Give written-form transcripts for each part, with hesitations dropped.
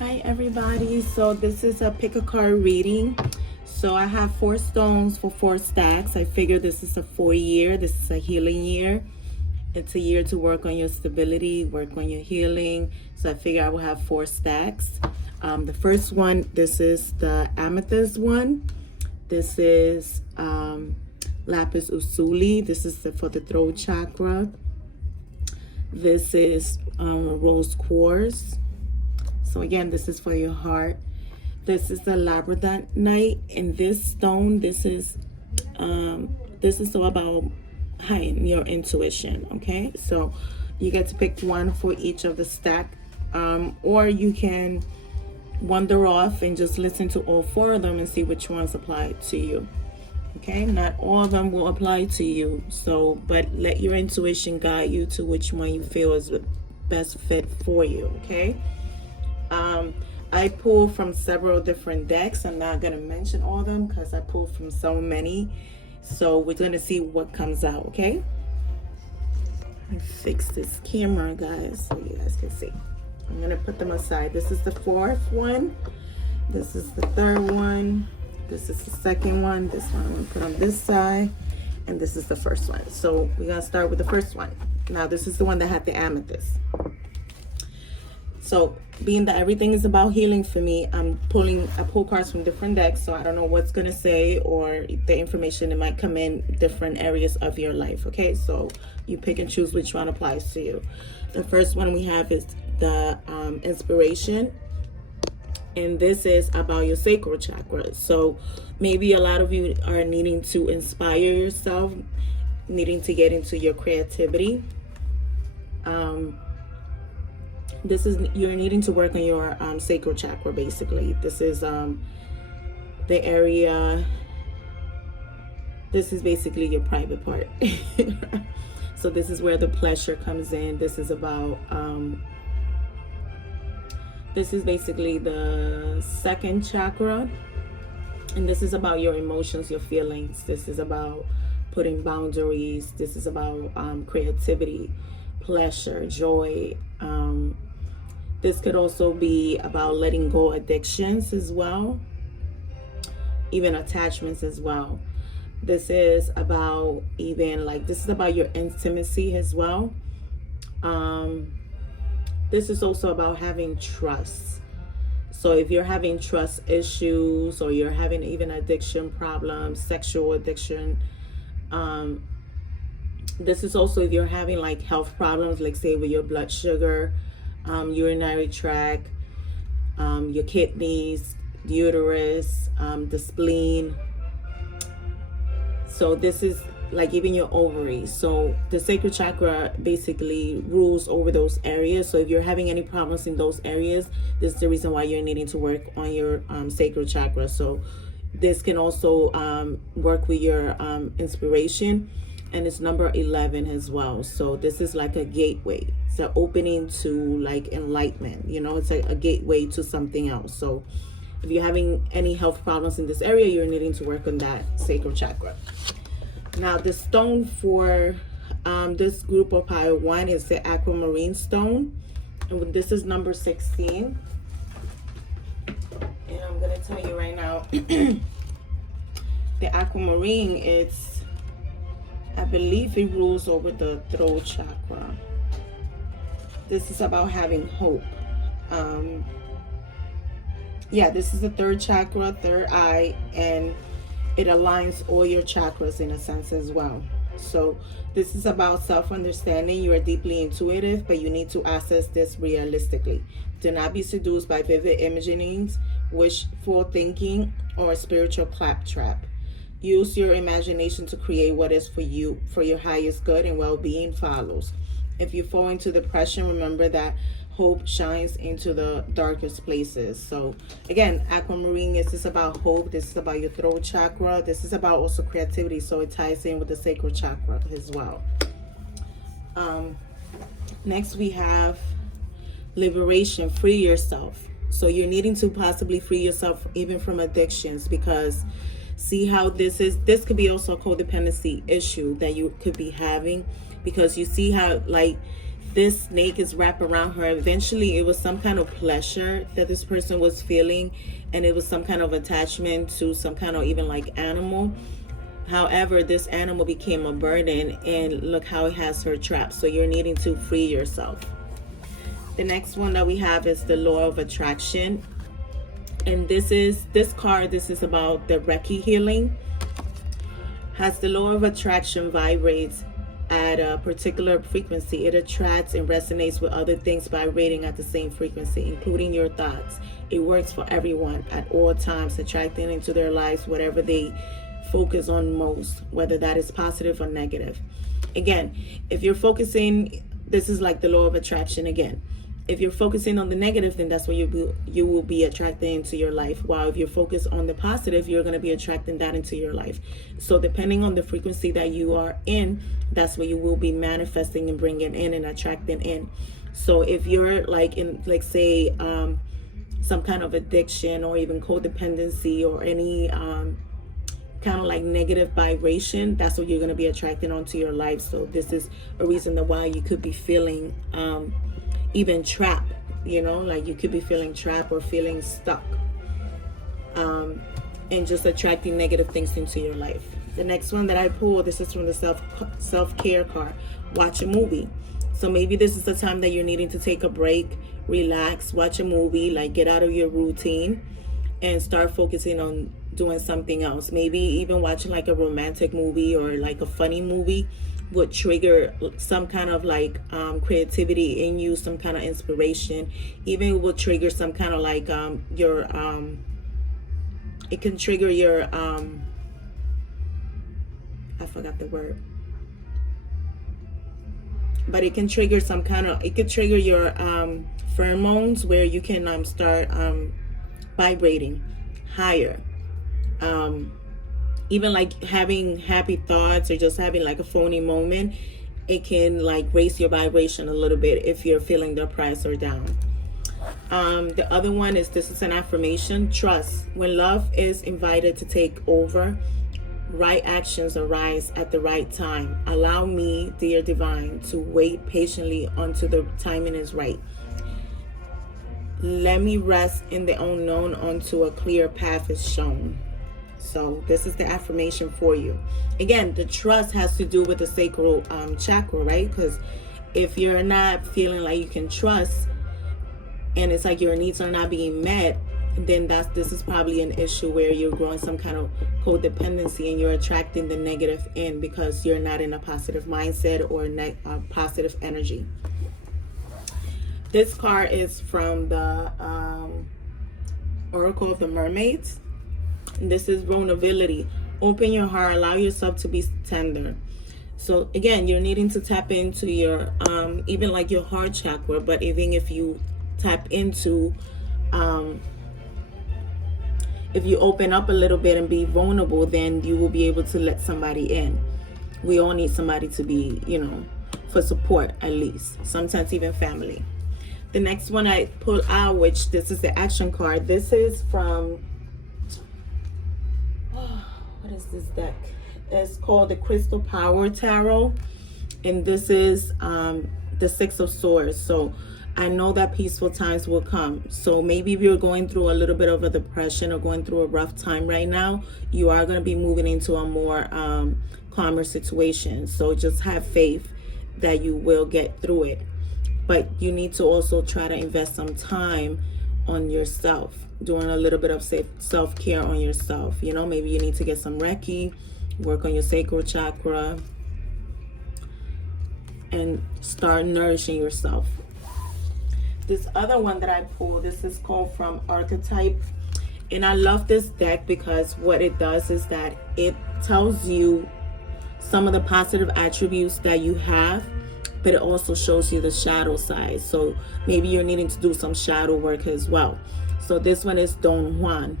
Hi everybody, so this is a pick a card reading. So I have 4 stones for 4 stacks. I figure this is a 4 year, this is a healing year. It's a year to work on your stability, work on your healing. So I figure I will have 4 stacks. The first one, this is the amethyst one. This is lapis lazuli. This is for the throat chakra. This is rose quartz. So again, this is for your heart. This is the labradorite, and this stone, this is so about heighten your intuition. Okay, so you get to pick one for each of the stack, or you can wander off and just listen to all 4 of them and see which ones apply to you. Okay, not all of them will apply to you, so but let your intuition guide you to which one you feel is the best fit for you. Okay. I pulled from several different decks. I'm not going to mention all of them because I pulled from so many. So we're going to see what comes out, okay? Let me fix this camera, guys, so you guys can see. I'm going to put them aside. This is the 4th one. This is the 3rd one. This is the 2nd one. This one I'm going to put on this side. And this is the 1st one. So we're going to start with the 1st one. Now, this is the one that had the amethyst. So being that everything is about healing for me, I pull cards from different decks, so I don't know what's going to say or the information that might come in different areas of your life. Okay, so you pick and choose which one applies to you. The first one we have is the inspiration, and this is about your sacral chakra. So maybe a lot of you are needing to inspire yourself, needing to get into your creativity. You're needing to work on your sacral chakra, basically. This is the area, this is basically your private part. So this is where the pleasure comes in. This is about this is basically the 2nd chakra, and this is about your emotions, your feelings. This is about putting boundaries. This is about creativity, pleasure, joy. This could also be about letting go addictions as well, even attachments as well. This is about this is about your intimacy as well. This is also about having trust. So if you're having trust issues, or you're having even addiction problems, sexual addiction, this is also if you're having like health problems, like say with your blood sugar, urinary tract, your kidneys, uterus, the spleen. So this is like even your ovaries. So the sacral chakra basically rules over those areas. So if you're having any problems in those areas, this is the reason why you're needing to work on your sacral chakra. So this can also work with your inspiration, and it's number 11 as well. So this is like a gateway. It's an opening to like enlightenment. You know, it's a gateway to something else. So if you're having any health problems in this area, you're needing to work on that sacral chakra. Now, the stone for this group of pile 1 is the aquamarine stone. And this is number 16. And I'm going to tell you right now, the aquamarine, I believe it rules over the throat chakra. This is about having hope. This is the 3rd chakra, 3rd eye, and it aligns all your chakras in a sense as well. So this is about self-understanding. You are deeply intuitive, but you need to access this realistically. Do not be seduced by vivid imaginings, wishful thinking, or a spiritual claptrap. Use your imagination to create what is for you, for your highest good, and well-being follows. If you fall into depression, remember that hope shines into the darkest places. So again, aquamarine, this is about hope. This is about your throat chakra. This is about also creativity. So it ties in with the sacral chakra as well. Next we have liberation, free yourself. So you're needing to possibly free yourself even from addictions, because see how this could be also a codependency issue that you could be having, because you see how like this snake is wrapped around her. Eventually it was some kind of pleasure that this person was feeling, and it was some kind of attachment to some kind of even like animal. However, this animal became a burden, and look how it has her trapped. So you're needing to free yourself. The next one that we have is the law of attraction. And this card is about the Reiki healing. As the law of attraction vibrates at a particular frequency, it attracts and resonates with other things vibrating at the same frequency, including your thoughts. It works for everyone at all times, attracting into their lives whatever they focus on most, whether that is positive or negative. Again, if you're focusing, this is like the law of attraction again. If you're focusing on the negative, then that's what you will be attracting into your life. While if you're focused on the positive, you're going to be attracting that into your life. So depending on the frequency that you are in, that's what you will be manifesting and bringing in and attracting in. So if you're like in, like say, some kind of addiction or even codependency or any kind of like negative vibration, that's what you're going to be attracting onto your life. So this is a reason why you could be feeling even trapped, you know, like you could be feeling trapped or feeling stuck, and just attracting negative things into your life. The next one that I pulled, this is from the self-care card. Watch a movie. So maybe this is the time that you're needing to take a break, relax, watch a movie, like get out of your routine and start focusing on doing something else. Maybe even watching like a romantic movie or like a funny movie would trigger some kind of like creativity in you, some kind of inspiration. Even it will trigger some kind of like your it can trigger your I forgot the word, but it can trigger some kind of, it could trigger your pheromones where you can start vibrating higher. Even like having happy thoughts or just having like a phony moment, it can like raise your vibration a little bit if you're feeling depressed or down. The other one is, this is an affirmation: trust. When love is invited to take over, right actions arise at the right time. Allow me, dear divine, to wait patiently until the timing is right. Let me rest in the unknown until a clear path is shown. So this is the affirmation for you. Again, the trust has to do with the sacral chakra, right? Because if you're not feeling like you can trust, and it's like your needs are not being met, then this is probably an issue where you're growing some kind of codependency and you're attracting the negative in because you're not in a positive mindset or positive energy. This card is from the Oracle of the Mermaids. This is vulnerability. Open your heart, allow yourself to be tender. So again, you're needing to tap into your even like your heart chakra, but even if you tap into if you open up a little bit and be vulnerable, then you will be able to let somebody in. We all need somebody to be, you know, for support, at least, sometimes even family. The next one I pull out, which this is the action card. This is from what is this deck? It's called the Crystal Power Tarot, and this is the Six of Swords. So I know that peaceful times will come. So maybe if you're going through a little bit of a depression or going through a rough time right now, you are going to be moving into a more calmer situation. So just have faith that you will get through it. But you need to also try to invest some time on yourself, doing a little bit of self-care on yourself. You know, maybe you need to get some Reiki, work on your sacral chakra, and start nourishing yourself. This other one that I pulled, this is called from Archetype. And I love this deck because what it does is that it tells you some of the positive attributes that you have, but it also shows you the shadow side. So maybe you're needing to do some shadow work as well. So this one is Don Juan.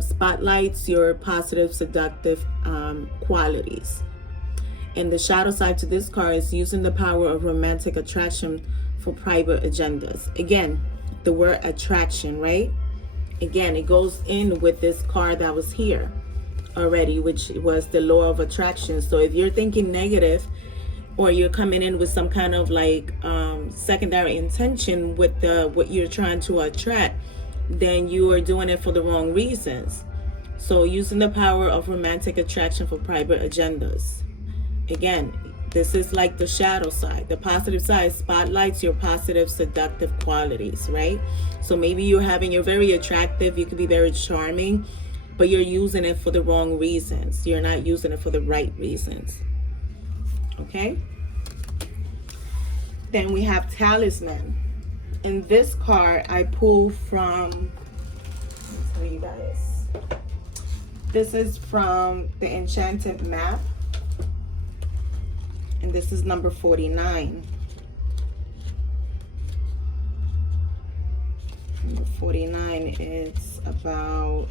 Spotlights your positive, seductive qualities. And the shadow side to this card is using the power of romantic attraction for private agendas. Again, the word attraction, right? Again, it goes in with this card that was here already, which was the law of attraction. So if you're thinking negative, or you're coming in with some kind of like secondary intention with what you're trying to attract, then you are doing it for the wrong reasons. So using the power of romantic attraction for private agendas. Again, this is like the shadow side. The positive side spotlights your positive seductive qualities, right? So maybe you're very attractive, you could be very charming, but you're using it for the wrong reasons. You're not using it for the right reasons. Okay? Then we have talisman. In this card, I pulled from, let me tell you guys. This is from the Enchanted Map. And this is number 49. Number 49 is about,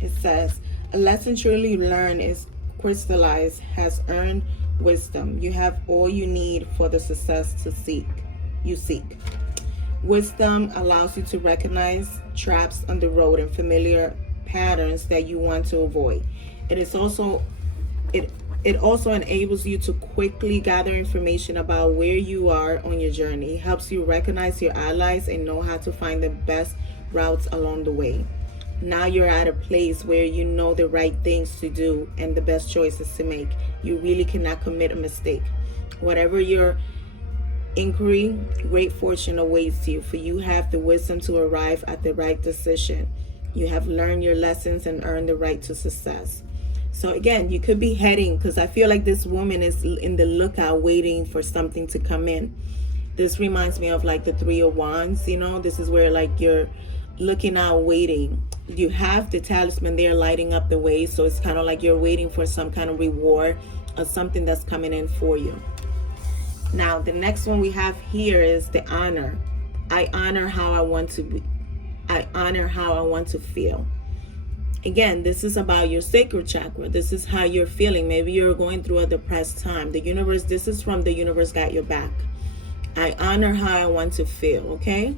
it says, a lesson truly learned is crystallized, has earned wisdom. You have all you need for the success you seek. Wisdom allows you to recognize traps on the road and familiar patterns that you want to avoid. It also enables you to quickly gather information about where you are on your journey. It helps you recognize your allies and know how to find the best routes along the way. Now you're at a place where you know the right things to do and the best choices to make. You really cannot commit a mistake. Whatever your inquiry, great fortune awaits you, for you have the wisdom to arrive at the right decision. You have learned your lessons and earned the right to success. So again, you could be heading, because I feel like this woman is in the lookout waiting for something to come in. This reminds me of like the Three of Wands, you know, this is where like you're looking out waiting. You have the talisman there lighting up the way, so it's kind of like you're waiting for some kind of reward or something that's coming in for you. Now the next one we have here is the honor. I honor how I want to be. I honor how I want to feel. Again, this is about your sacral chakra. This is how you're feeling. Maybe you're going through a depressed time. The universe, this is from the universe got your back. I honor how I want to feel, okay?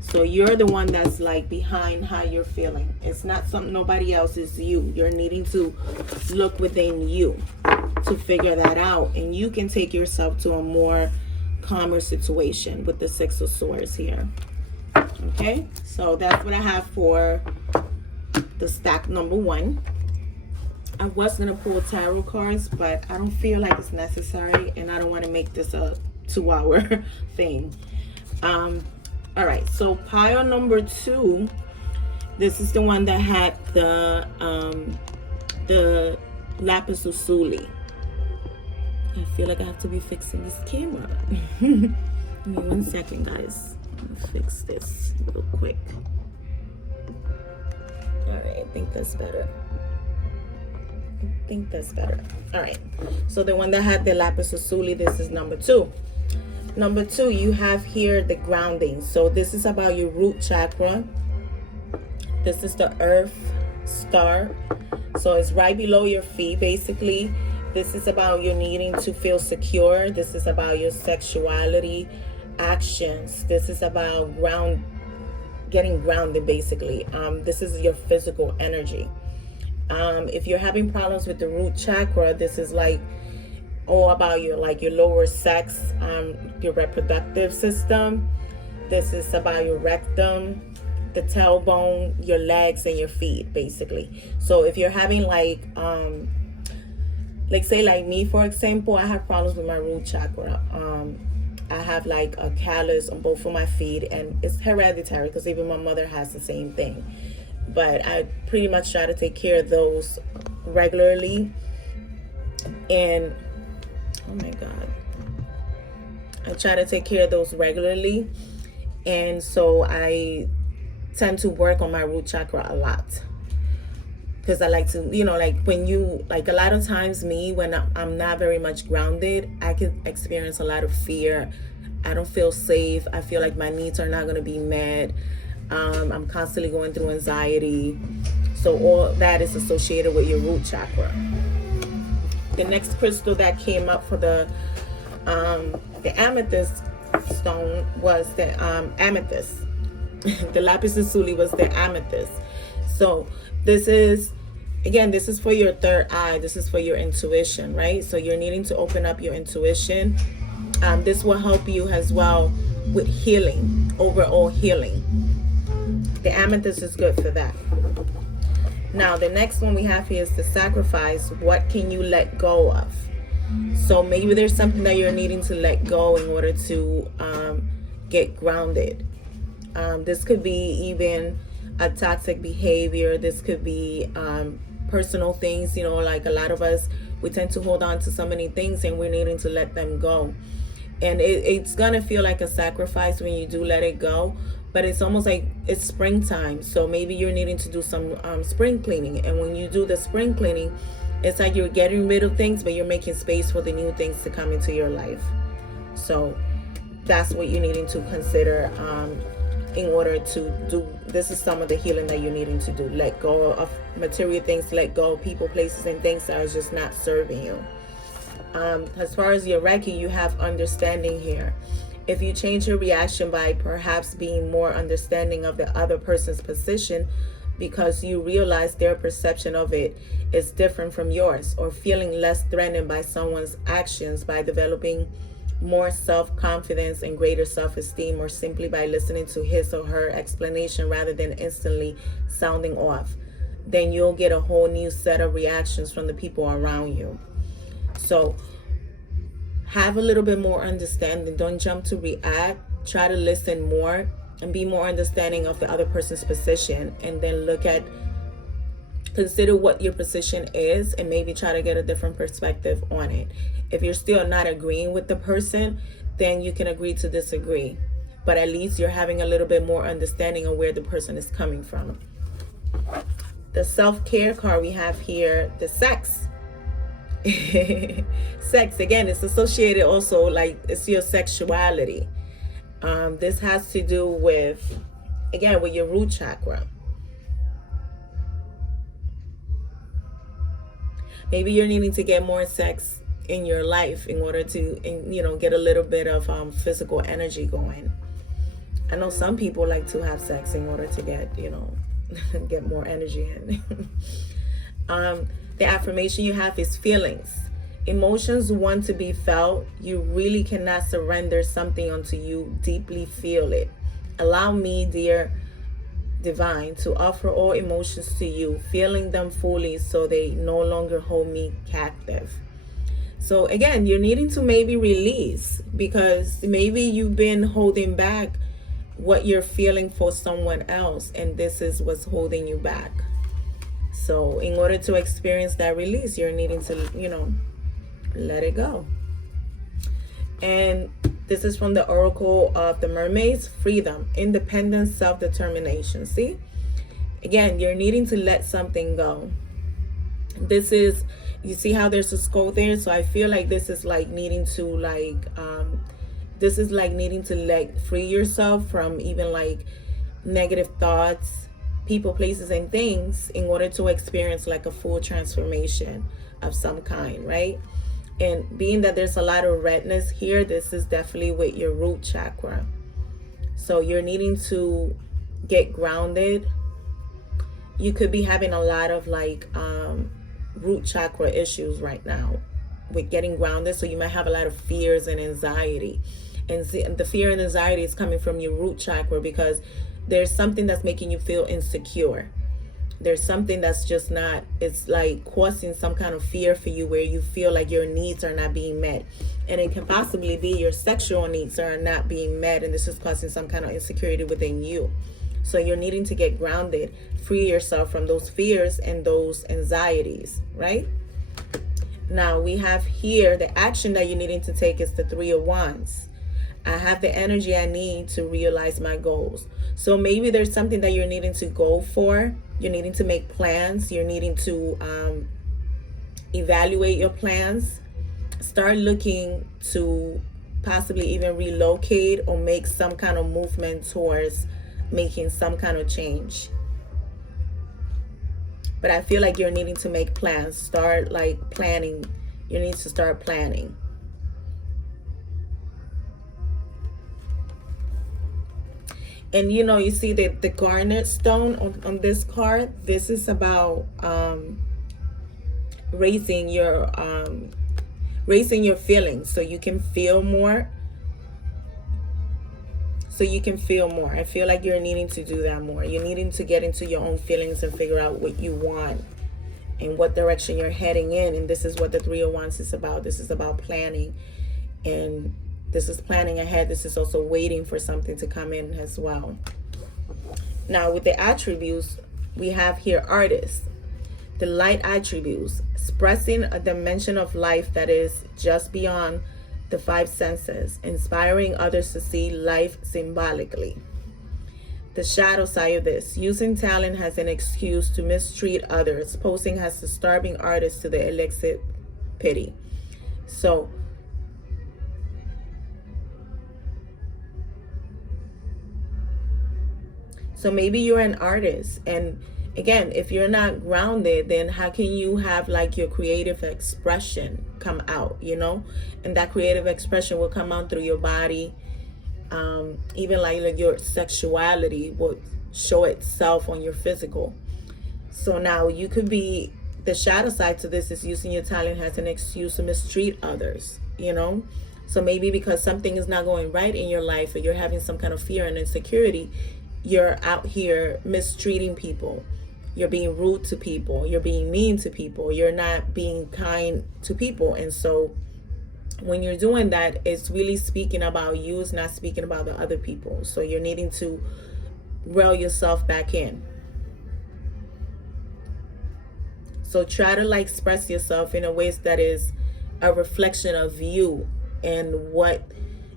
So you're the one that's like behind how you're feeling. It's not something nobody else, is you. You're needing to look within you to figure that out. And you can take yourself to a more calmer situation with the Six of Swords here. Okay, so that's what I have for the stack number 1. I was going to pull tarot cards, but I don't feel like it's necessary, and I don't want to make this a 2-hour thing. All right, so pile number 2, this is the one that had the lapis lazuli. I feel like I have to be fixing this camera. Give me 1 second, guys. I'm gonna fix this real quick. All right, I think that's better. All right, so the one that had the lapis lazuli, this is number 2. Number 2, you have here the grounding. So this is about your root chakra. This is the earth star. So it's right below your feet, basically. This is about you needing to feel secure. This is about your sexuality, actions. This is about getting grounded, basically. This is your physical energy. If you're having problems with the root chakra, this is like all about your lower sex, your reproductive system. This is about your rectum, the tailbone, your legs, and your feet, basically. So if you're having like say like me, for example, I have problems with my root chakra. I have like a callus on both of my feet, and it's hereditary because even my mother has the same thing. But I pretty much try to take care of those regularly. And oh my God, I try to take care of those regularly. And so I tend to work on my root chakra a lot, because I like to, like when you, like a lot of times me, when I'm not very much grounded, I can experience a lot of fear. I don't feel safe. I feel like my needs are not going to be met. I'm constantly going through anxiety. So all that is associated with your root chakra. The next crystal that came up for the amethyst stone was the amethyst. The lapis lazuli was the amethyst. So this is again, this is for your third eye. This is for your intuition, right? So you're needing to open up your intuition. This will help you as well with healing, overall healing. The amethyst is good for that. Now, the next one we have here is the sacrifice. What can you let go of? So maybe there's something that you're needing to let go in order to get grounded. This could be even a toxic behavior. This could be personal things. You know, like a lot of us, we tend to hold on to so many things and we're needing to let them go. And it's going to feel like a sacrifice when you do let it go. But it's almost like it's springtime. So maybe you're needing to do some spring cleaning. And when you do the spring cleaning, it's like you're getting rid of things, but you're making space for the new things to come into your life. So that's what you're needing to consider in order to do. This is some of the healing that you're needing to do. Let go of material things, let go of people, places, and things that are just not serving you. As far as your Reiki, you have understanding here. If you change your reaction by perhaps being more understanding of the other person's position because you realize their perception of it is different from yours, or feeling less threatened by someone's actions by developing more self-confidence and greater self-esteem, or simply by listening to his or her explanation rather than instantly sounding off, then you'll get a whole new set of reactions from the people around you. So have a little bit more understanding. Don't jump to react. Try to listen more and be more understanding of the other person's position, and then consider what your position is and maybe try to get a different perspective on it. If you're still not agreeing with the person, then you can agree to disagree. But at least you're having a little bit more understanding of where the person is coming from. The self-care card we have here, the sex. Sex, again, it's associated also, like it's your sexuality. This has to do with, again, with your root chakra. Maybe you're needing to get more sex in your life in order to, get a little bit of physical energy going. I know some people like to have sex in order to get, get more energy in. The affirmation you have is feelings. Emotions want to be felt. You really cannot surrender something until you deeply feel it. Allow me, dear divine, to offer all emotions to you, feeling them fully so they no longer hold me captive. So again, you're needing to maybe release, because maybe you've been holding back what you're feeling for someone else, and this is what's holding you back. So in order to experience that release, you're needing to, let it go. And this is from the Oracle of the Mermaids: freedom, independence, self-determination. See? Again, you're needing to let something go. This is, you see how there's a skull there? So I feel like this is like needing to let free yourself from even like negative thoughts, people, places, and things in order to experience like a full transformation of some kind, right? And being that there's a lot of redness here, this is definitely with your root chakra. So you're needing to get grounded. You could be having a lot of like root chakra issues right now with getting grounded. So you might have a lot of fears and anxiety. And the fear and anxiety is coming from your root chakra because there's something that's making you feel insecure. There's something that's just not, it's like causing some kind of fear for you where you feel like your needs are not being met. And it can possibly be your sexual needs are not being met, and this is causing some kind of insecurity within you. So you're needing to get grounded, free yourself from those fears and those anxieties, right? Now we have here the action that you're needing to take is the Three of Wands. I have the energy I need to realize my goals. So maybe there's something that you're needing to go for. You're needing to make plans. You're needing to evaluate your plans. Start looking to possibly even relocate or make some kind of movement towards making some kind of change. But I feel like you're needing to make plans. Start like planning. You need to start planning. And you see that the garnet stone on this card, this is about raising your feelings so you can feel more. I feel like you're needing to do that more. You're needing to get into your own feelings and figure out what you want and what direction you're heading in. And this is what the 3 of Wands is about. This is about planning, and this is planning ahead. This is also waiting for something to come in as well. Now with the attributes, we have here artists, the light attributes, expressing a dimension of life that is just beyond the 5 senses, inspiring others to see life symbolically. The shadow side of this, using talent as an excuse to mistreat others, posing as the starving artist to the illicit pity. So maybe you're an artist, and again, if you're not grounded, then how can you have like your creative expression come out, you know? And that creative expression will come out through your body. Even like your sexuality will show itself on your physical. So now you could be, the shadow side to this is using your talent as an excuse to mistreat others, you know? So maybe because something is not going right in your life, or you're having some kind of fear and insecurity, you're out here mistreating people. You're being rude to people. You're being mean to people. You're not being kind to people. And so when you're doing that, it's really speaking about you. It's not speaking about the other people. So you're needing to reel yourself back in. So try to like express yourself in a way that is a reflection of you and what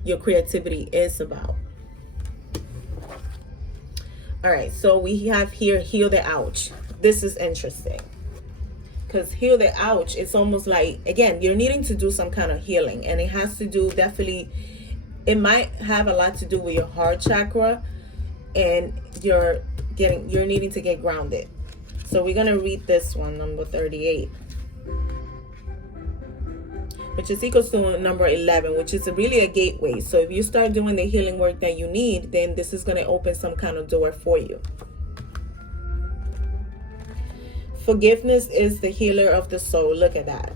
your creativity is about. All right, so we have here heal the ouch. This is interesting because heal the ouch, it's almost like, again, you're needing to do some kind of healing, and it has to do definitely, it might have a lot to do with your heart chakra, and you're needing to get grounded. So we're gonna read this one, number 38, which is equals to number 11, which is really a gateway. So if you start doing the healing work that you need, then this is going to open some kind of door for you. Forgiveness is the healer of the soul. Look at that.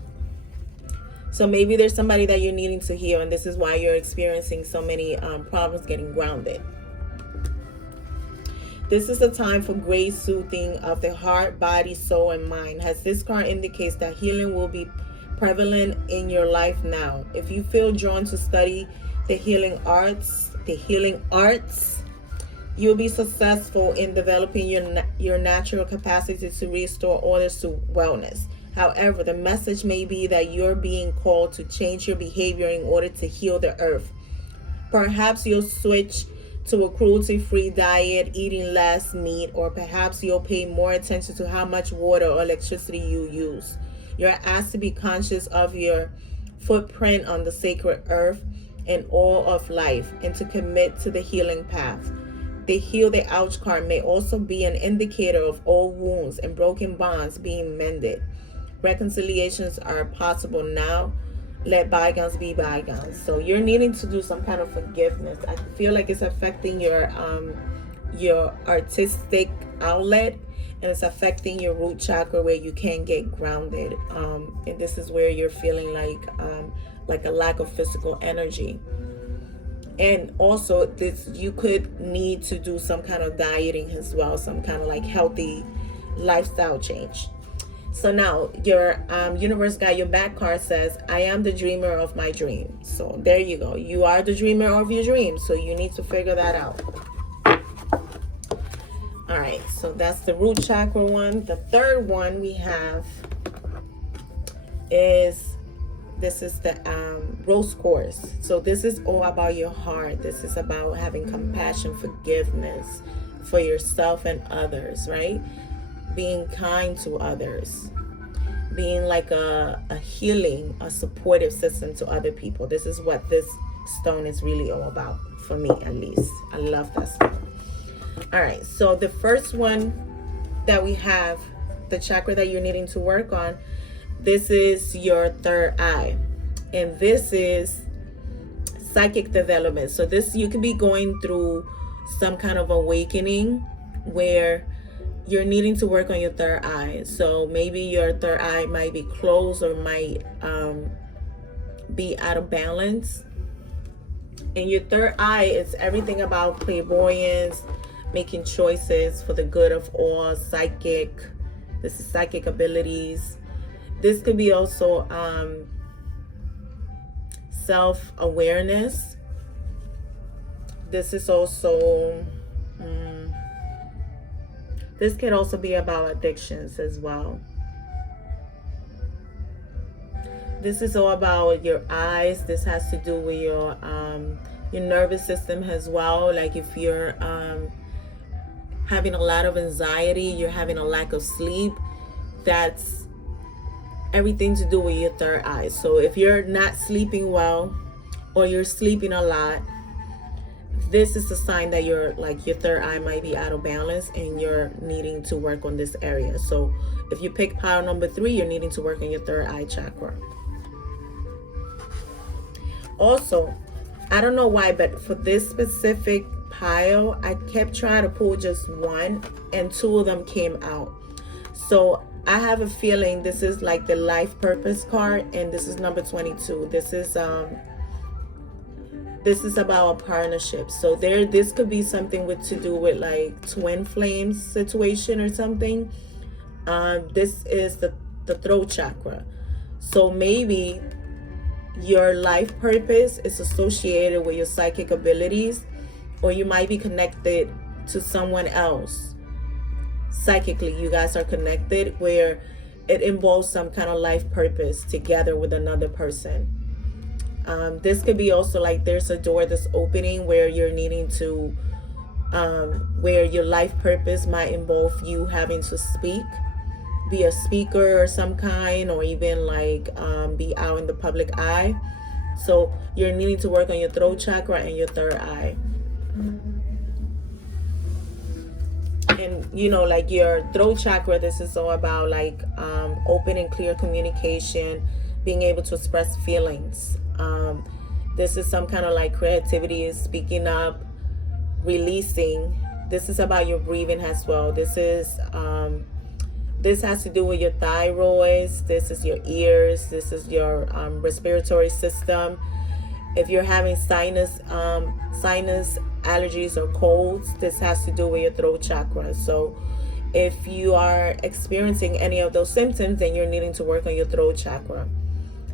So maybe there's somebody that you're needing to heal, and this is why you're experiencing so many problems getting grounded. This is a time for great soothing of the heart, body, soul, and mind, as this card indicates that healing will be prevalent in your life now. If you feel drawn to study the healing arts, you'll be successful in developing your natural capacity to restore others to wellness. However, the message may be that you're being called to change your behavior in order to heal the earth. Perhaps you'll switch to a cruelty-free diet, eating less meat, or perhaps you'll pay more attention to how much water or electricity you use. You're asked to be conscious of your footprint on the sacred earth and all of life, and to commit to the healing path. The heal the ouch card may also be an indicator of old wounds and broken bonds being mended. Reconciliations are possible now. Let bygones be bygones. So you're needing to do some kind of forgiveness. I feel like it's affecting your artistic outlet, and it's affecting your root chakra where you can't get grounded. And this is where you're feeling like a lack of physical energy. And also this, you could need to do some kind of dieting as well, some kind of like healthy lifestyle change. So now your universe guide, your back card says, I am the dreamer of my dream. So there you go. You are the dreamer of your dream. So you need to figure that out. All right, so that's the root chakra one. The third one we have is, this is the rose quartz. So this is all about your heart. This is about having compassion, forgiveness for yourself and others, right? Being kind to others, being like a healing, a supportive system to other people. This is what this stone is really all about, for me at least. I love that stone. All right, so the first one that we have, the chakra that you're needing to work on, this is your third eye, and this is psychic development. So this, you could be going through some kind of awakening where you're needing to work on your third eye. So maybe your third eye might be closed or might be out of balance. And your third eye is everything about clairvoyance, making choices for the good of all, psychic. This is psychic abilities. This could be also self-awareness. This is also, this could also be about addictions as well. This is all about your eyes. This has to do with your nervous system as well. Like if you're having a lot of anxiety, you're having a lack of sleep, that's everything to do with your third eye. So if you're not sleeping well or you're sleeping a lot, this is a sign that your third eye might be out of balance and you're needing to work on this area. So if you pick pile number 3, you're needing to work on your third eye chakra. Also, I don't know why, but for this specific pile, I kept trying to pull just one and 2 of them came out. So I have a feeling this is like the life purpose card, and this is number 22. This is about a partnership. So this could be something to do with like twin flames situation or something. This is the throat chakra. So maybe your life purpose is associated with your psychic abilities, or you might be connected to someone else. Psychically, you guys are connected where it involves some kind of life purpose together with another person. This could be also like there's a door that's opening where you're needing to, where your life purpose might involve you having to speak, be a speaker or some kind, or even like be out in the public eye. So you're needing to work on your throat chakra and your third eye. And like your throat chakra, this is all about like open and clear communication, being able to express feelings. This is some kind of like creativity, speaking up, releasing. This is about your breathing as well. This has to do with your thyroids. This is your ears. This is your respiratory system. If you're having sinus allergies or colds, this has to do with your throat chakra. So if you are experiencing any of those symptoms, then you're needing to work on your throat chakra.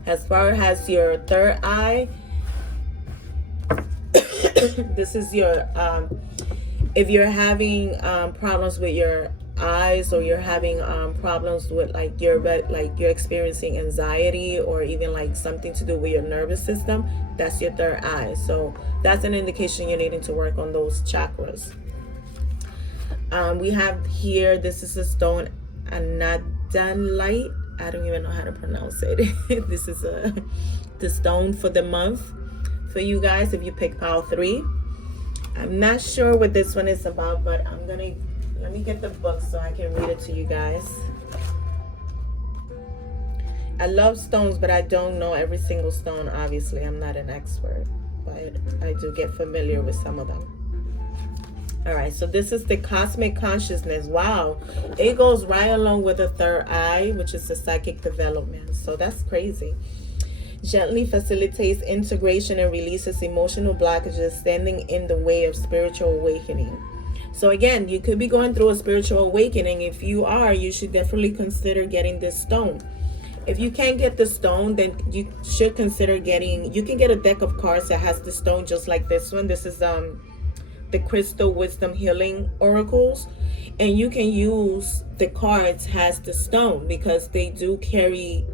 As far as your third eye, this is your if you're having problems with your eyes, or you're having problems with like you're experiencing anxiety, or even like something to do with your nervous system, that's your third eye. So that's an indication you're needing to work on those chakras. We have here, this is a stone, anadanlite. I don't even know how to pronounce it. This is the stone for the month for you guys if you pick pile 3. I'm not sure what this one is about, but let me get the book so I can read it to you guys. I love stones, but I don't know every single stone. Obviously, I'm not an expert, but I do get familiar with some of them. All right, so this is the cosmic consciousness. Wow, it goes right along with the third eye, which is the psychic development. So that's crazy. Gently facilitates integration and releases emotional blockages standing in the way of spiritual awakening. So again, you could be going through a spiritual awakening. If you are, you should definitely consider getting this stone. If you can't get the stone, then you should consider you can get a deck of cards that has the stone just like this one. This is the Crystal Wisdom Healing Oracles. And you can use the cards as the stone because they do carry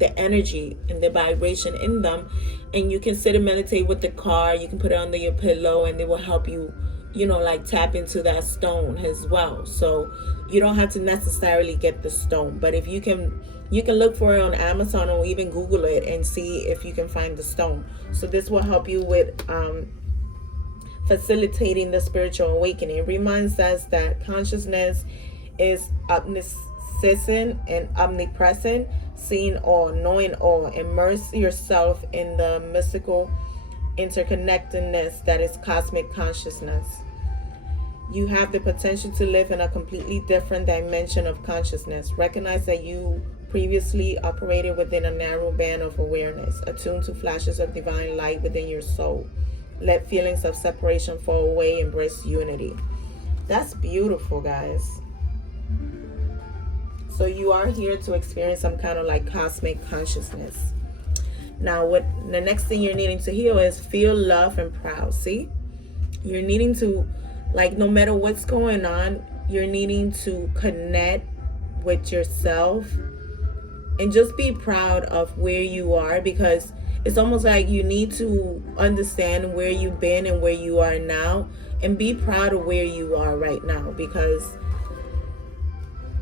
the energy and the vibration in them. And you can sit and meditate with the card. You can put it under your pillow and they will help you, like tap into that stone as well. So you don't have to necessarily get the stone, but if you can look for it on Amazon or even Google it and see if you can find the stone. So this will help you with facilitating the spiritual awakening. It reminds us that consciousness is omniscient and omnipresent, seeing all, knowing all. Immerse yourself in the mystical interconnectedness that is cosmic consciousness. You have the potential to live in a completely different dimension of consciousness. Recognize that you previously operated within a narrow band of awareness, attuned to flashes of divine light within your soul. Let feelings of separation fall away, embrace unity. That's beautiful, guys. So you are here to experience some kind of like cosmic consciousness. Now, what the next thing you're needing to heal is feel love and proud. See? You're needing to, like, no matter what's going on, you're needing to connect with yourself and just be proud of where you are, because it's almost like you need to understand where you've been and where you are now, and be proud of where you are right now, because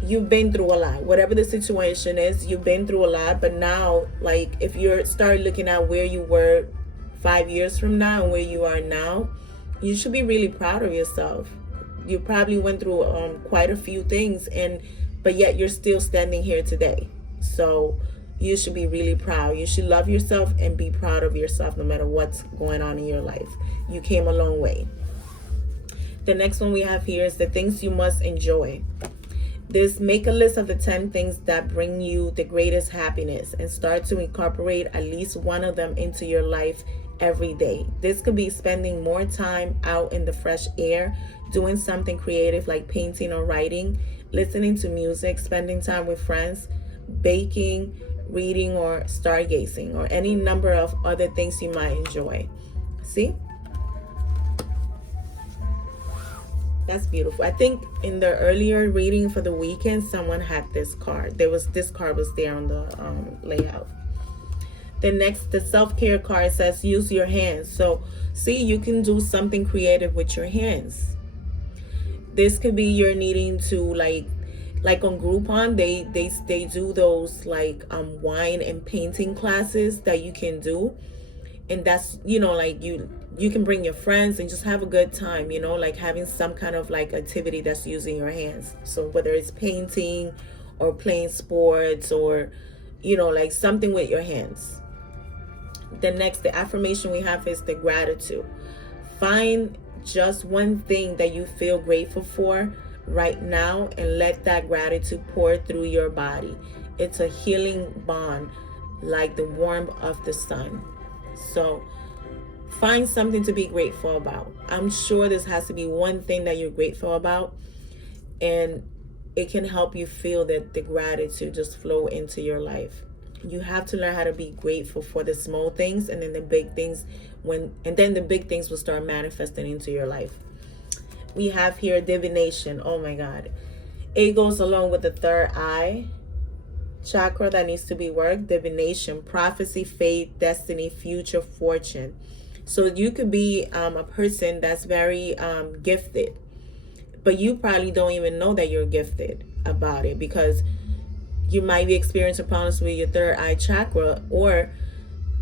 you've been through a lot. Whatever the situation is, you've been through a lot. But now, like, if you start looking at where you were 5 years from now and where you are now, you should be really proud of yourself. You probably went through quite a few things, but yet you're still standing here today. So you should be really proud. You should love yourself and be proud of yourself no matter what's going on in your life. You came a long way. The next one we have here is the things you must enjoy. Make a list of the 10 things that bring you the greatest happiness and start to incorporate at least one of them into your life every day. This could be spending more time out in the fresh air, doing something creative like painting or writing, listening to music, spending time with friends, baking, reading, or stargazing, or any number of other things you might enjoy. See? That's beautiful. I think in the earlier reading for the weekend, someone had this card. This card was there on the layout. The self-care card says use your hands. So see, you can do something creative with your hands. This could be you're needing to like on Groupon, they do those like wine and painting classes that you can do. And that's, like you can bring your friends and just have a good time, like having some kind of like activity that's using your hands. So whether it's painting or playing sports or, like something with your hands. The affirmation we have is the gratitude. Find just one thing that you feel grateful for right now and let that gratitude pour through your body. It's a healing bond like the warmth of the sun. So find something to be grateful about. I'm sure this has to be one thing that you're grateful about, and it can help you feel that the gratitude just flow into your life. You have to learn how to be grateful for the small things, and then the big things the big things will start manifesting into your life. We have here divination. Oh my God. It goes along with the third eye chakra that needs to be worked. Divination, prophecy, fate, destiny, future, fortune. So you could be a person that's very gifted, but you probably don't even know that you're gifted about it, because you might be experiencing problems with your third eye chakra, or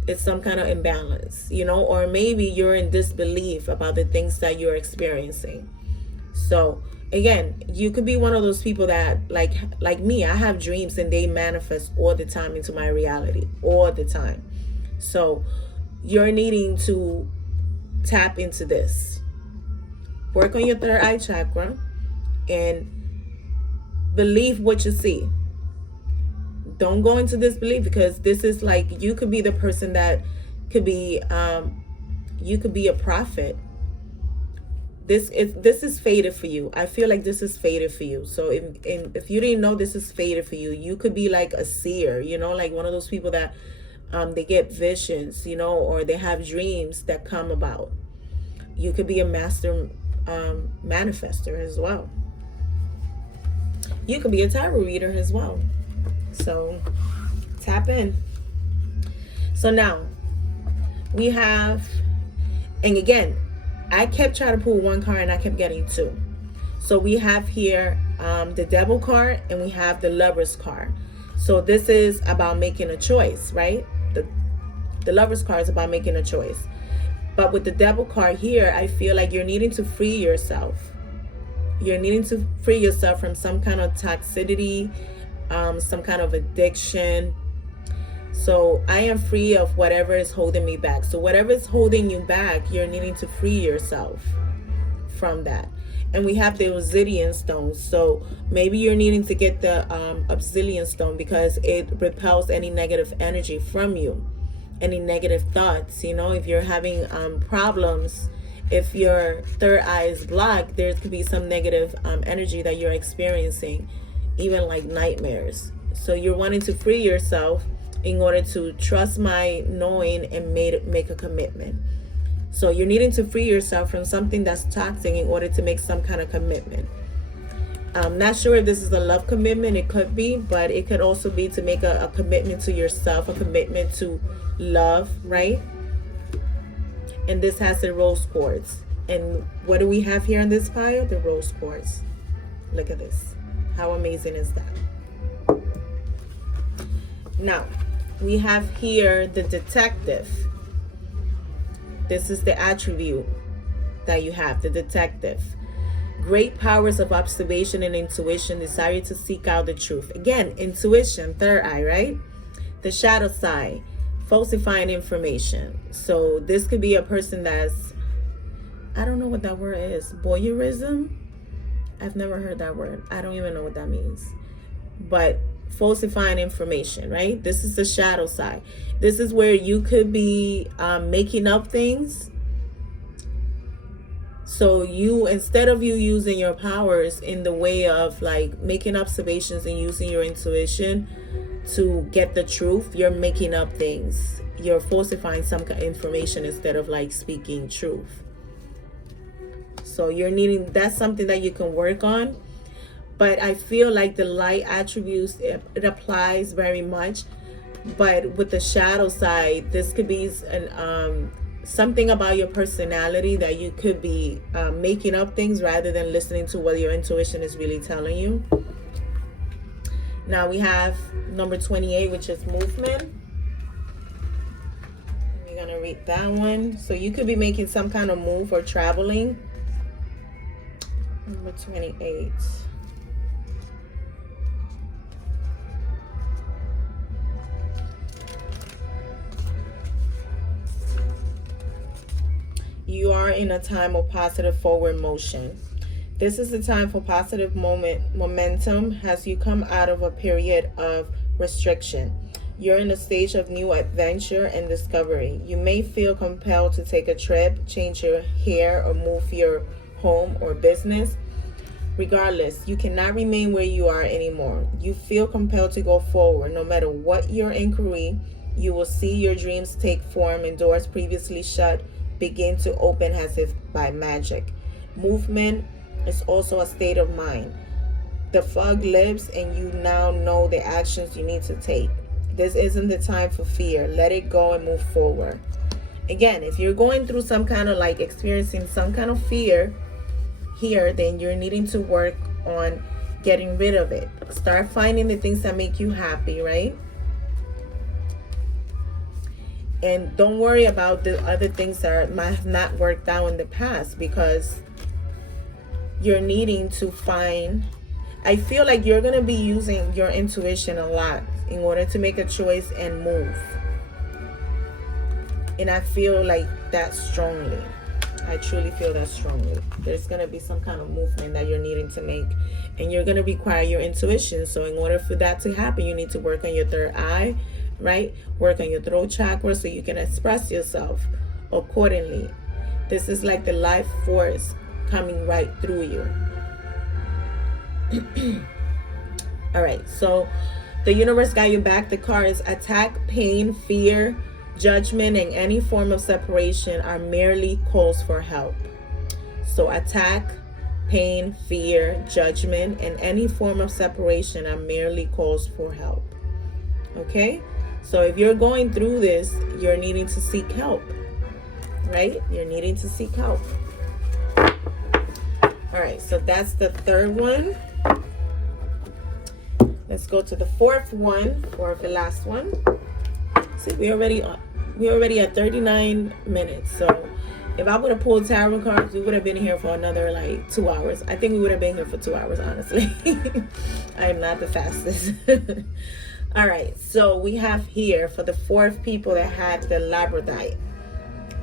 it's some kind of imbalance, or maybe you're in disbelief about the things that you're experiencing. So again, you could be one of those people that like me, I have dreams and they manifest all the time into my reality, all the time. So you're needing to tap into this. Work on your third eye chakra and believe what you see. Don't go into disbelief, because this is like, you could be the person that could be you could be a prophet. This is fated for you. I feel like this is fated for you. So if you didn't know this is fated for you, you could be like a seer, like one of those people that they get visions, or they have dreams that come about. You could be a master manifester as well. You could be a tarot reader as well. So tap in. So now we have, and again, I kept trying to pull one card and I kept getting two. So we have here the Devil card and we have the Lover's card. So this is about making a choice, right? The Lover's card is about making a choice. But with the Devil card here, I feel like you're needing to free yourself. You're needing to free yourself from some kind of toxicity, some kind of addiction. So I am free of whatever is holding me back. So whatever is holding you back, you're needing to free yourself from that. And we have the obsidian stone. So maybe you're needing to get the obsidian stone because it repels any negative energy from you, any negative thoughts. You know, if you're having problems, if your third eye is blocked, there could be some negative energy that you're experiencing, even like nightmares. So you're wanting to free yourself in order to trust my knowing and make a commitment. So you're needing to free yourself from something that's toxic in order to make some kind of commitment. I'm not sure if this is a love commitment. It could be, but it could also be to make a commitment to yourself, a commitment to love, right? And this has the rose quartz. And what do we have here in this pile? The rose quartz. Look at this. How amazing is that? Now, we have here the detective. This is the attribute that you have, the detective. Great powers of observation and intuition, desire to seek out the truth. Again, intuition, third eye, right? The shadow side, falsifying information. So this could be a person that's, I don't know what that word is, voyeurism. I've never heard that word. I don't even know what that means. But falsifying information, right? This is the shadow side. This is where you could be making up things. So you, instead of you using your powers in the way of like making observations and using your intuition to get the truth, you're making up things. You're falsifying some information instead of like speaking truth. So you're needing, that's something that you can work on. But I feel like the light attributes, it applies very much. But with the shadow side, this could be something about your personality that you could be making up things rather than listening to what your intuition is really telling you. Now we have number 28, which is movement. We're going to read that one. So you could be making some kind of move or traveling. Number 28. You are in a time of positive forward motion. This is the time for positive momentum as you come out of a period of restriction. You're in a stage of new adventure and discovery. You may feel compelled to take a trip, change your hair, or move your home or business. Regardless, you cannot remain where you are anymore. You feel compelled to go forward. No matter what your inquiry, you will see your dreams take form and doors previously shut begin to open as if by magic. Movement is also a state of mind. The fog lifts and you now know the actions you need to take. This isn't the time for fear. Let it go and move forward. Again, if you're going through some kind of like experiencing some kind of fear here, then you're needing to work on getting rid of it. Start finding the things that make you happy, right? And don't worry about the other things that might have not worked out in the past, because you're needing to find, I feel like you're going to be using your intuition a lot in order to make a choice and move. And I feel like that strongly. I truly feel that strongly. There's going to be some kind of movement that you're needing to make, and you're going to require your intuition. So in order for that to happen, you need to work on your third eye, right? Work on your throat chakra so you can express yourself accordingly. This is like the life force coming right through you. All right, so the universe got your back. The cards attack, pain, fear, judgment, and any form of separation are merely calls for help. So attack, pain, fear, judgment, and any form of separation are merely calls for help. Okay? So if you're going through this, you're needing to seek help, right? You're needing to seek help. All right, so that's the third one. Let's go to the fourth one, or the last one. See, we're already at 39 minutes. So if I would have pulled tarot cards, we would have been here for another like 2 hours. I think we would have been here for 2 hours, honestly. I am not the fastest. All right, so we have here for the fourth people that had the labradorite.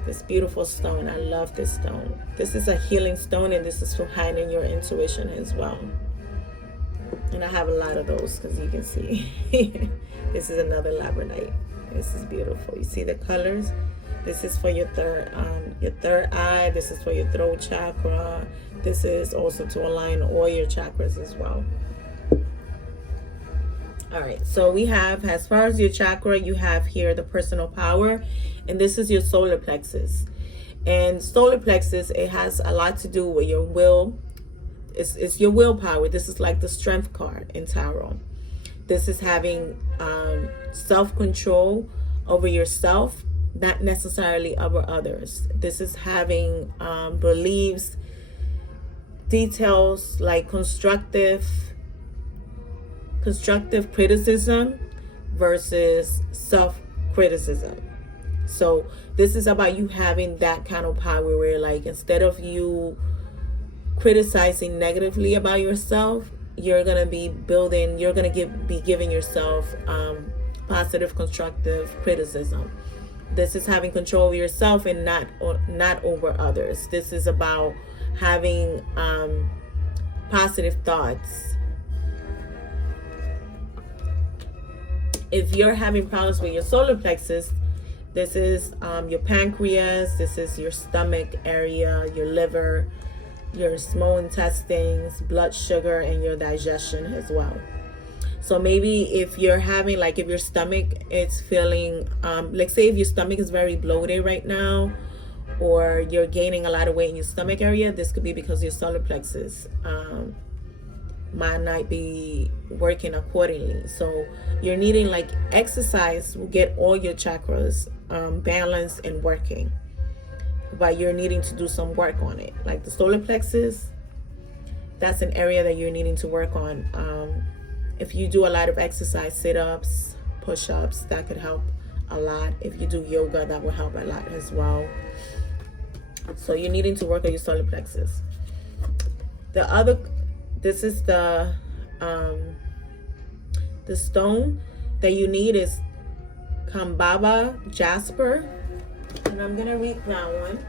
This beautiful stone. I love this stone. This is a healing stone, and this is for heightening your intuition as well. And I have a lot of those, because you can see. This is another labradorite. This is beautiful. You see the colors? This is for your third eye. This is for your throat chakra. This is also to align all your chakras as well. All right, so we have, as far as your chakra, you have here the personal power, and this is your solar plexus. And solar plexus, it has a lot to do with your will. It's your willpower. This is like the strength card in tarot. This is having self-control over yourself, not necessarily over others. This is having beliefs, details like constructive criticism versus self-criticism. So this is about you having that kind of power where, like, instead of you criticizing negatively about yourself, you're gonna be building, you're gonna be giving yourself positive, constructive criticism. This is having control over yourself and not over others. This is about having positive thoughts. If you're having problems with your solar plexus, this is your pancreas, this is your stomach area, your liver, your small intestines, blood sugar, and your digestion as well. So maybe if you're having, like, if your stomach is feeling, like, say if your stomach is very bloated right now, or you're gaining a lot of weight in your stomach area, this could be because your solar plexus might not be working accordingly. So you're needing, like, exercise will get all your chakras balanced and working, but you're needing to do some work on it. Like the solar plexus, that's an area that you're needing to work on. If you do a lot of exercise, sit-ups, push-ups, that could help a lot. If you do yoga, that will help a lot as well. So you're needing to work on your solar plexus. This is the stone that you need is Kambaba Jasper, and I'm gonna read that one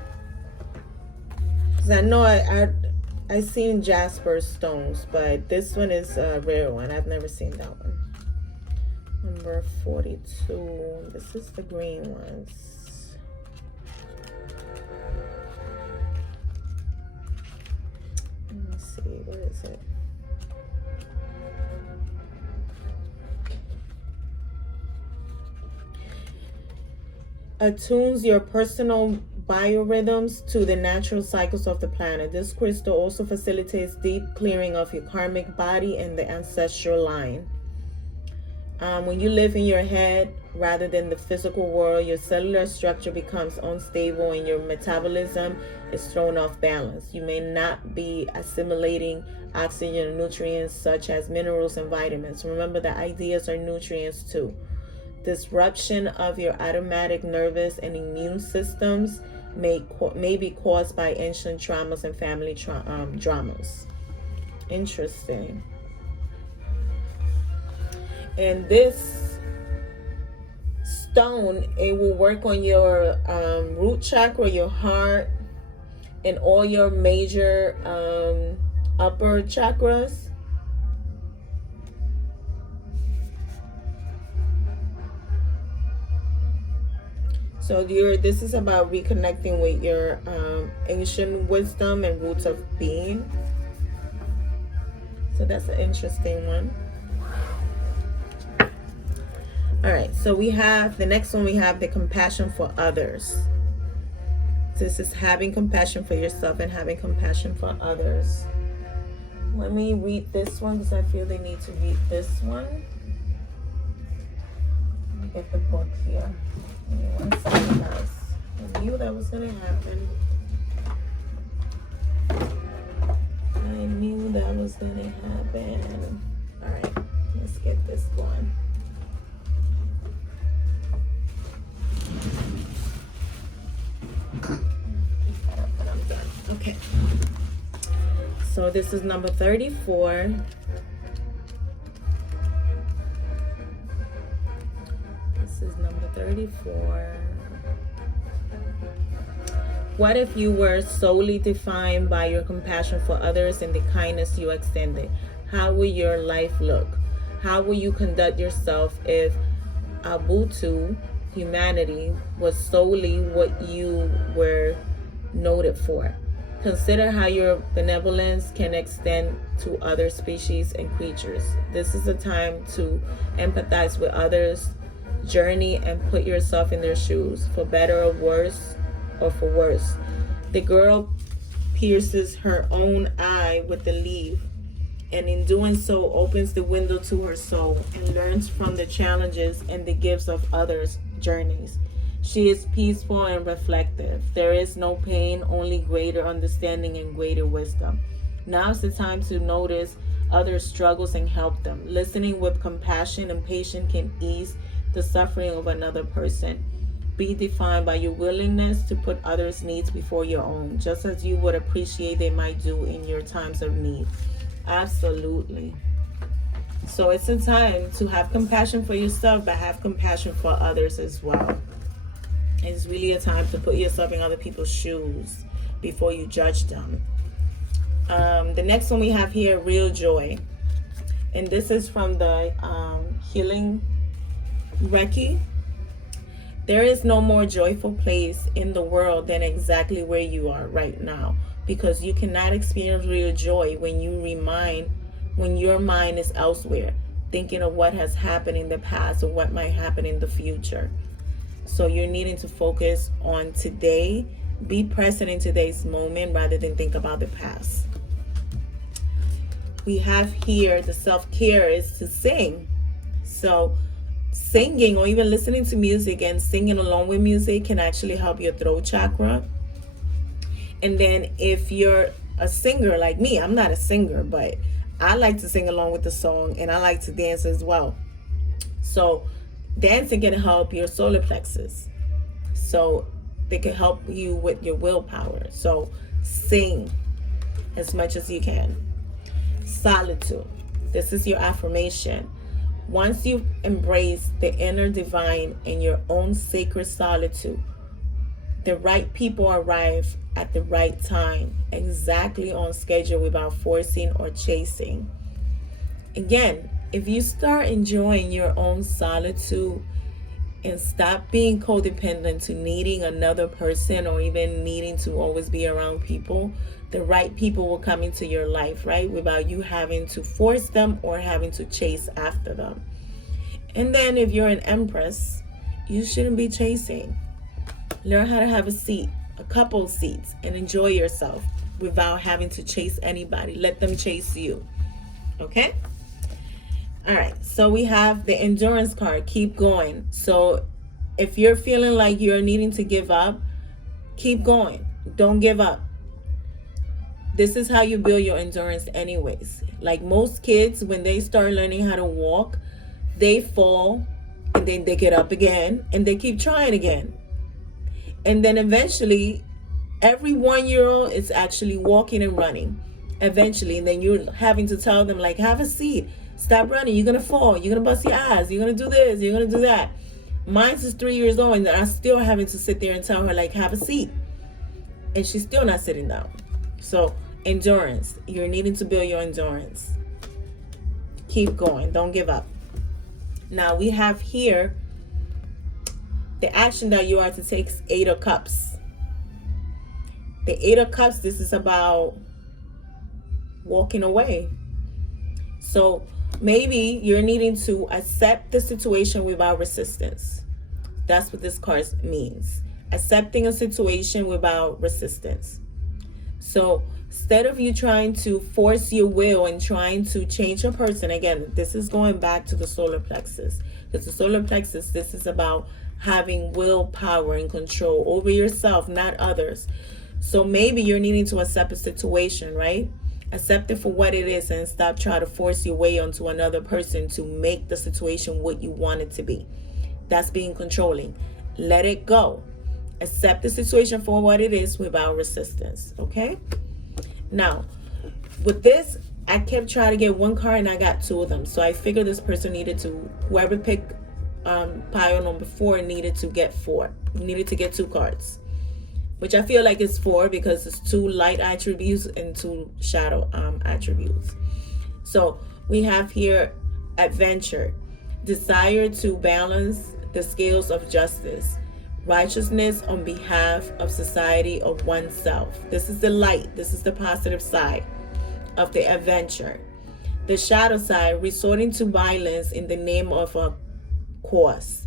because I know I seen Jasper stones, but this one is a rare one. I've never seen that one. Number 42. This is the green ones. Let me see, where is it? Attunes your personal biorhythms to the natural cycles of the planet. This crystal also facilitates deep clearing of your karmic body and the ancestral line. When you live in your head rather than the physical world, your cellular structure becomes unstable and your metabolism is thrown off balance. You may not be assimilating oxygen and nutrients such as minerals and vitamins. Remember that ideas are nutrients too. Disruption of your automatic nervous and immune systems may be caused by ancient traumas and family dramas. Interesting. And this stone, it will work on your root chakra, your heart, and all your major upper chakras. So this is about reconnecting with your ancient wisdom and roots of being. So that's an interesting one. All right, so we have the next one. We have the compassion for others. This is having compassion for yourself and having compassion for others. Let me read this one because I feel they need to read this one. Let me get the book here. Give me 1 second, guys. I knew that was gonna happen. I knew that was gonna happen. All right, let's get this going. Okay, so this is number 34. This is number 34. What if you were solely defined by your compassion for others and the kindness you extended? How would your life look? How will you conduct yourself if Ubuntu, humanity, was solely what you were noted for? Consider how your benevolence can extend to other species and creatures. This is a time to empathize with others' journey and put yourself in their shoes, for better or worse, or for worse. The girl pierces her own eye with the leaf, and in doing so opens the window to her soul and learns from the challenges and the gifts of others' journeys. She is peaceful and reflective. There is no pain, only greater understanding and greater wisdom. Now is the time to notice others' struggles and help them. Listening with compassion and patience can ease the suffering of another person. Be defined by your willingness to put others' needs before your own, just as you would appreciate they might do in your times of need. Absolutely. So it's a time to have compassion for yourself, but have compassion for others as well. It's really a time to put yourself in other people's shoes before you judge them. The next one we have here, real joy. And this is from the Healing Reiki. There is no more joyful place in the world than exactly where you are right now, because you cannot experience real joy when your mind is elsewhere, thinking of what has happened in the past or what might happen in the future. So you're needing to focus on today, be present in today's moment rather than think about the past. We have here the self-care is to sing. So singing or even listening to music and singing along with music can actually help your throat chakra. And then if you're a singer like me, I'm not a singer, but I like to sing along with the song and I like to dance as well. So dancing can help your solar plexus. So they can help you with your willpower. So sing as much as you can. Solitude. This is your affirmation. Once you embrace the inner divine in your own sacred solitude, the right people arrive at the right time, exactly on schedule without forcing or chasing. Again, if you start enjoying your own solitude and stop being codependent to needing another person or even needing to always be around people, the right people will come into your life, right? Without you having to force them or having to chase after them. And then if you're an empress, you shouldn't be chasing. Learn how to have a seat, a couple seats, and enjoy yourself without having to chase anybody. Let them chase you. Okay? All right. So we have the endurance card. Keep going. So if you're feeling like you're needing to give up, keep going. Don't give up. This is how you build your endurance anyways. Like most kids, when they start learning how to walk, they fall and then they get up again and they keep trying again. And then eventually, every 1-year-old is actually walking and running. Eventually, and then you're having to tell them, like, have a seat. Stop running. You're going to fall. You're going to bust your ass. You're going to do this. You're going to do that. Mine's is 3 years old, and I'm still having to sit there and tell her, like, have a seat. And she's still not sitting down. So, endurance. You're needing to build your endurance. Keep going. Don't give up. Now, we have here the action that you are to take is 8 of Cups. The 8 of Cups, this is about walking away. So maybe you're needing to accept the situation without resistance. That's what this card means. Accepting a situation without resistance. So instead of you trying to force your will and trying to change a person, again, this is going back to the solar plexus. Because the solar plexus, this is about having willpower and control over yourself, not others. So maybe you're needing to accept a situation, right? Accept it for what it is and stop trying to force your way onto another person to make the situation what you want it to be. That's being controlling. Let it go. Accept the situation for what it is without resistance, okay? Now, with this, I kept trying to get one card and I got 2 of them. So I figured this person needed to, whoever picked pile number 4 needed to get 4. Needed to get 2 cards. which I feel like it's 4 because it's 2 light attributes and 2 shadow attributes. So we have here adventure, desire to balance the scales of justice, righteousness on behalf of society, of oneself. This is the light. This is the positive side of the adventure. The shadow side, resorting to violence in the name of a cause.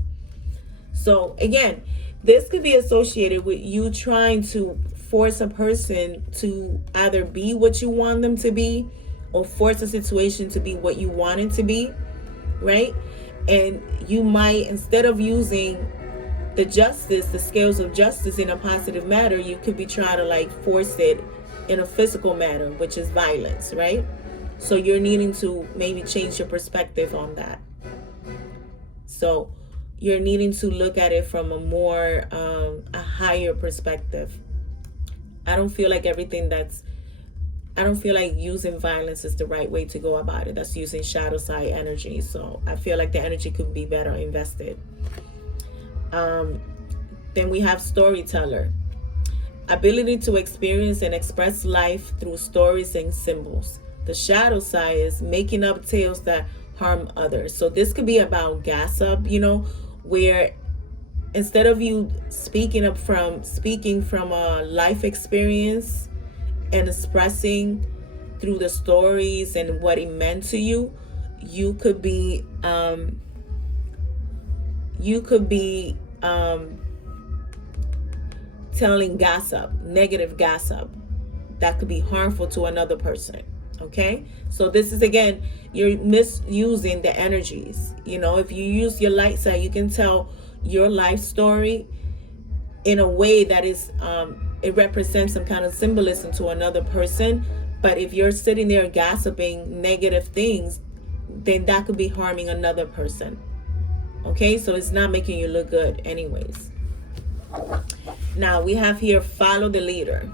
So again, this could be associated with you trying to force a person to either be what you want them to be, or force a situation to be what you want it to be, right? And you might, instead of using the justice, the scales of justice in a positive manner, you could be trying to like force it in a physical manner, which is violence, right? So you're needing to maybe change your perspective on that. So you're needing to look at it from a more, a higher perspective. I don't feel like using violence is the right way to go about it. That's using shadow side energy. So I feel like the energy could be better invested. Then we have storyteller. Ability to experience and express life through stories and symbols. The shadow side is making up tales that harm others. So this could be about gossip, where instead of you speaking from a life experience and expressing through the stories and what it meant to you, you could be telling gossip, negative gossip that could be harmful to another person. Okay, so this is, again, you're misusing the energies. If you use your light side, you can tell your life story in a way that is it represents some kind of symbolism to another person. But if you're sitting there gossiping negative things, then that could be harming another person. Okay, so it's not making you look good anyways. Now we have here, follow the leader.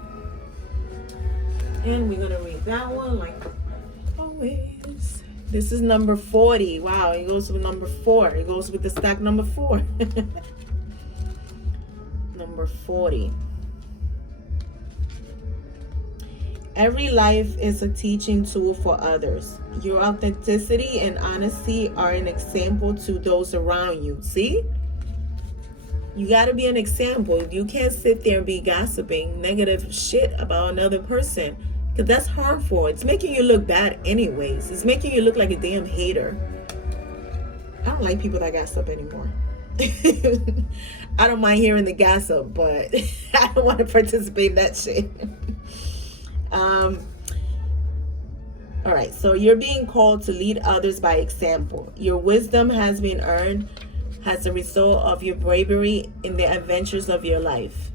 And we're going to read that one like always. This is number 40. Wow, it goes with number 4. It goes with the stack number 4. Number 40. Every life is a teaching tool for others. Your authenticity and honesty are an example to those around you. See? You got to be an example. You can't sit there and be gossiping negative shit about another person, because that's harmful. It's making you look bad anyways. It's making you look like a damn hater. I don't like people that gossip anymore. I don't mind hearing the gossip, but I don't want to participate in that shit. All right, so you're being called to lead others by example. Your wisdom has been earned as a result of your bravery in the adventures of your life.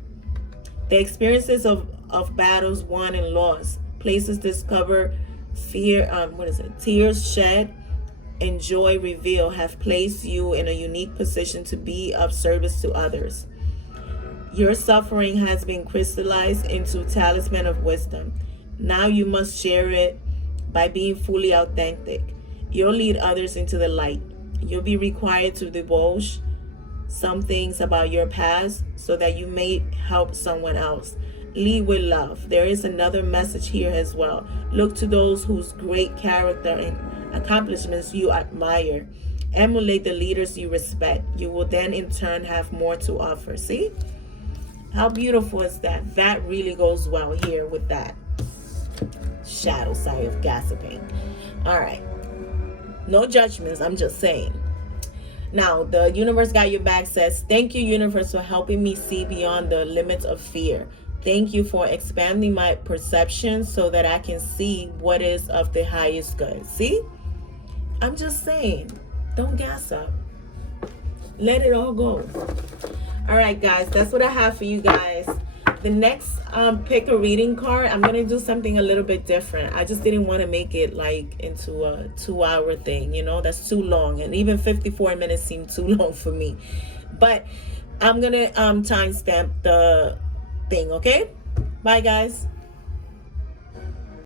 The experiences of battles won and lost, places discovered, tears shed, and joy revealed have placed you in a unique position to be of service to others. Your suffering has been crystallized into a talisman of wisdom. Now you must share it by being fully authentic. You'll lead others into the light. You'll be required to divulge some things about your past so that you may help someone else. Lead with love. There is another message here as well. Look to those whose great character and accomplishments you admire. Emulate the leaders you respect. You will then in turn have more to offer. See? How beautiful is that? That really goes well here with that shadow side of gossiping. All right. No judgments, I'm just saying. Now, the universe got your back says, thank you, universe, for helping me see beyond the limits of fear. Thank you for expanding my perception so that I can see what is of the highest good. See? I'm just saying, don't gossip. Let it all go. All right, guys, that's what I have for you guys. The next pick a reading card, I'm going to do something a little bit different. I just didn't want to make it like into a 2-hour thing. That's too long. And even 54 minutes seemed too long for me. But I'm going to timestamp the thing, okay? Bye, guys.